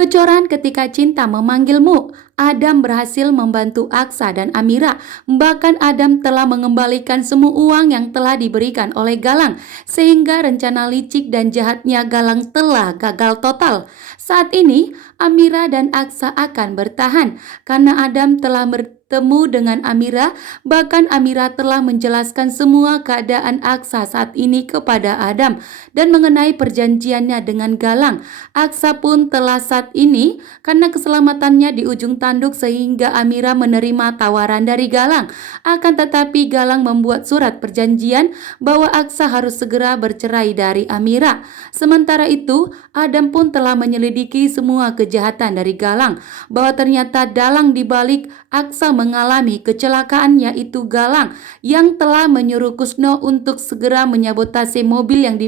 Bocoran ketika cinta memanggilmu. Adam berhasil membantu Aksa dan Amira. Bahkan Adam telah mengembalikan semua uang yang telah diberikan oleh Galang, sehingga rencana licik dan jahatnya Galang telah gagal total. Saat ini, Amira dan Aksa akan bertahan karena Adam telah bertemu dengan Amira. Bahkan Amira telah menjelaskan semua keadaan Aksa saat ini kepada Adam dan mengenai perjanjiannya dengan Galang. Aksa pun telah saat ini karena keselamatannya di ujung tanduk sehingga Amira menerima tawaran dari Galang. Akan tetapi Galang membuat surat perjanjian bahwa Aksa harus segera bercerai dari Amira. Sementara itu, Adam pun telah menyelidiki semua kejahatan dari Galang, bahwa ternyata dalang dibalik Aksa mengalami kecelakaan yaitu Galang yang telah menyuruh Kusno untuk segera menyabotase mobil yang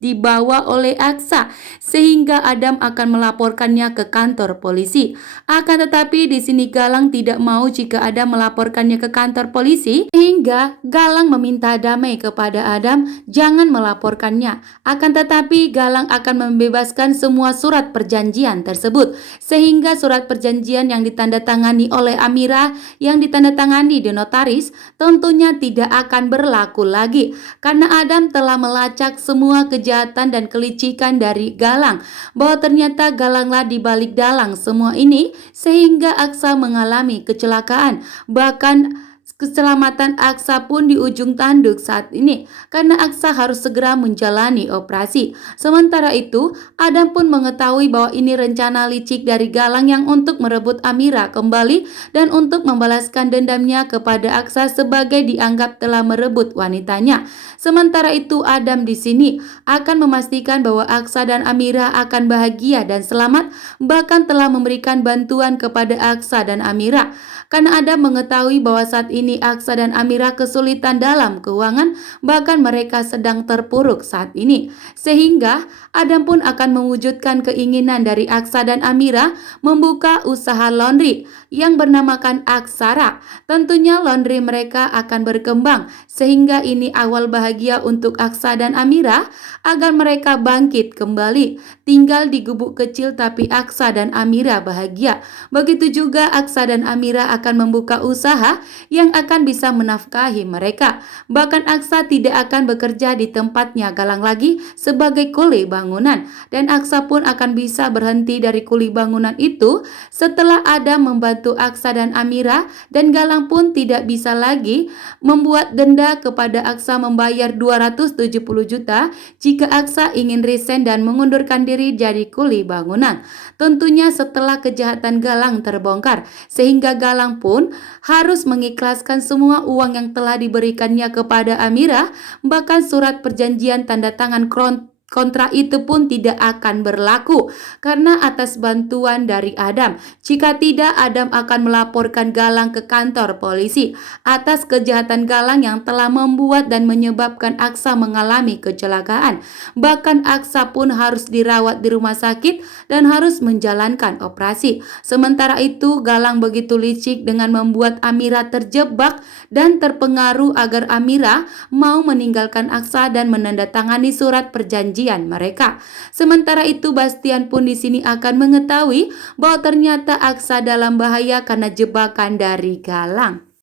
dibawa oleh Aksa, sehingga Adam akan melaporkannya ke kantor polisi. Akan tetapi di sini Galang tidak mau jika Adam melaporkannya ke kantor polisi, sehingga Galang meminta damai kepada Adam jangan melaporkannya. Akan tetapi Galang akan membebaskan semua surat perjanjian tersebut, sehingga surat perjanjian yang ditandatangani oleh Amira yang ditandatangani di notaris tentunya tidak akan berlaku lagi karena Adam telah melacak semua kejahatan dan kelicikan dari Galang, bahwa ternyata Galanglah dibalik dalang semua ini sehingga Aksa mengalami kecelakaan. Bahkan keselamatan Aksa pun di ujung tanduk saat ini karena Aksa harus segera menjalani operasi. Sementara itu, Adam pun mengetahui bahwa ini rencana licik dari Galang yang untuk merebut Amira kembali dan untuk membalaskan dendamnya kepada Aksa sebagai dianggap telah merebut wanitanya. Sementara itu, Adam di sini akan memastikan bahwa Aksa dan Amira akan bahagia dan selamat, bahkan telah memberikan bantuan kepada Aksa dan Amira. Karena Adam mengetahui bahwa saat ini Aksa dan Amira kesulitan dalam keuangan, bahkan mereka sedang terpuruk saat ini. Sehingga Adam pun akan mewujudkan keinginan dari Aksa dan Amira membuka usaha laundry yang bernamakan Aksara. Tentunya laundry mereka akan berkembang, sehingga ini awal bahagia untuk Aksa dan Amira agar mereka bangkit kembali. Tinggal di gubuk kecil tapi Aksa dan Amira bahagia. Begitu juga Aksa dan Amira akan membuka usaha yang akan bisa menafkahi mereka. Bahkan Aksa tidak akan bekerja di tempatnya Galang lagi sebagai kuli bangunan, dan Aksa pun akan bisa berhenti dari kuli bangunan itu setelah Adam membantu Aksa dan Amira, dan Galang pun tidak bisa lagi membuat denda kepada Aksa membayar 270 juta jika Aksa ingin resign dan mengundurkan diri jadi kuli bangunan. Tentunya setelah kejahatan Galang terbongkar, sehingga Galang pun harus mengikhlaskan semua uang yang telah diberikannya kepada Amira. Bahkan surat perjanjian tanda tangan kontrak itu pun tidak akan berlaku karena atas bantuan dari Adam. Jika tidak, Adam akan melaporkan Galang ke kantor polisi atas kejahatan Galang yang telah membuat dan menyebabkan Aksa mengalami kecelakaan. Bahkan Aksa pun harus dirawat di rumah sakit dan harus menjalankan operasi. Sementara itu, Galang begitu licik dengan membuat Amira terjebak dan terpengaruh agar Amira mau meninggalkan Aksa dan menandatangani surat perjanjian mereka. Sementara itu, Bastian pun di sini akan mengetahui bahwa ternyata Aksa dalam bahaya karena jebakan dari Galang.